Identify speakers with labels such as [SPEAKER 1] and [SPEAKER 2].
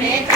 [SPEAKER 1] ಅನೇಕ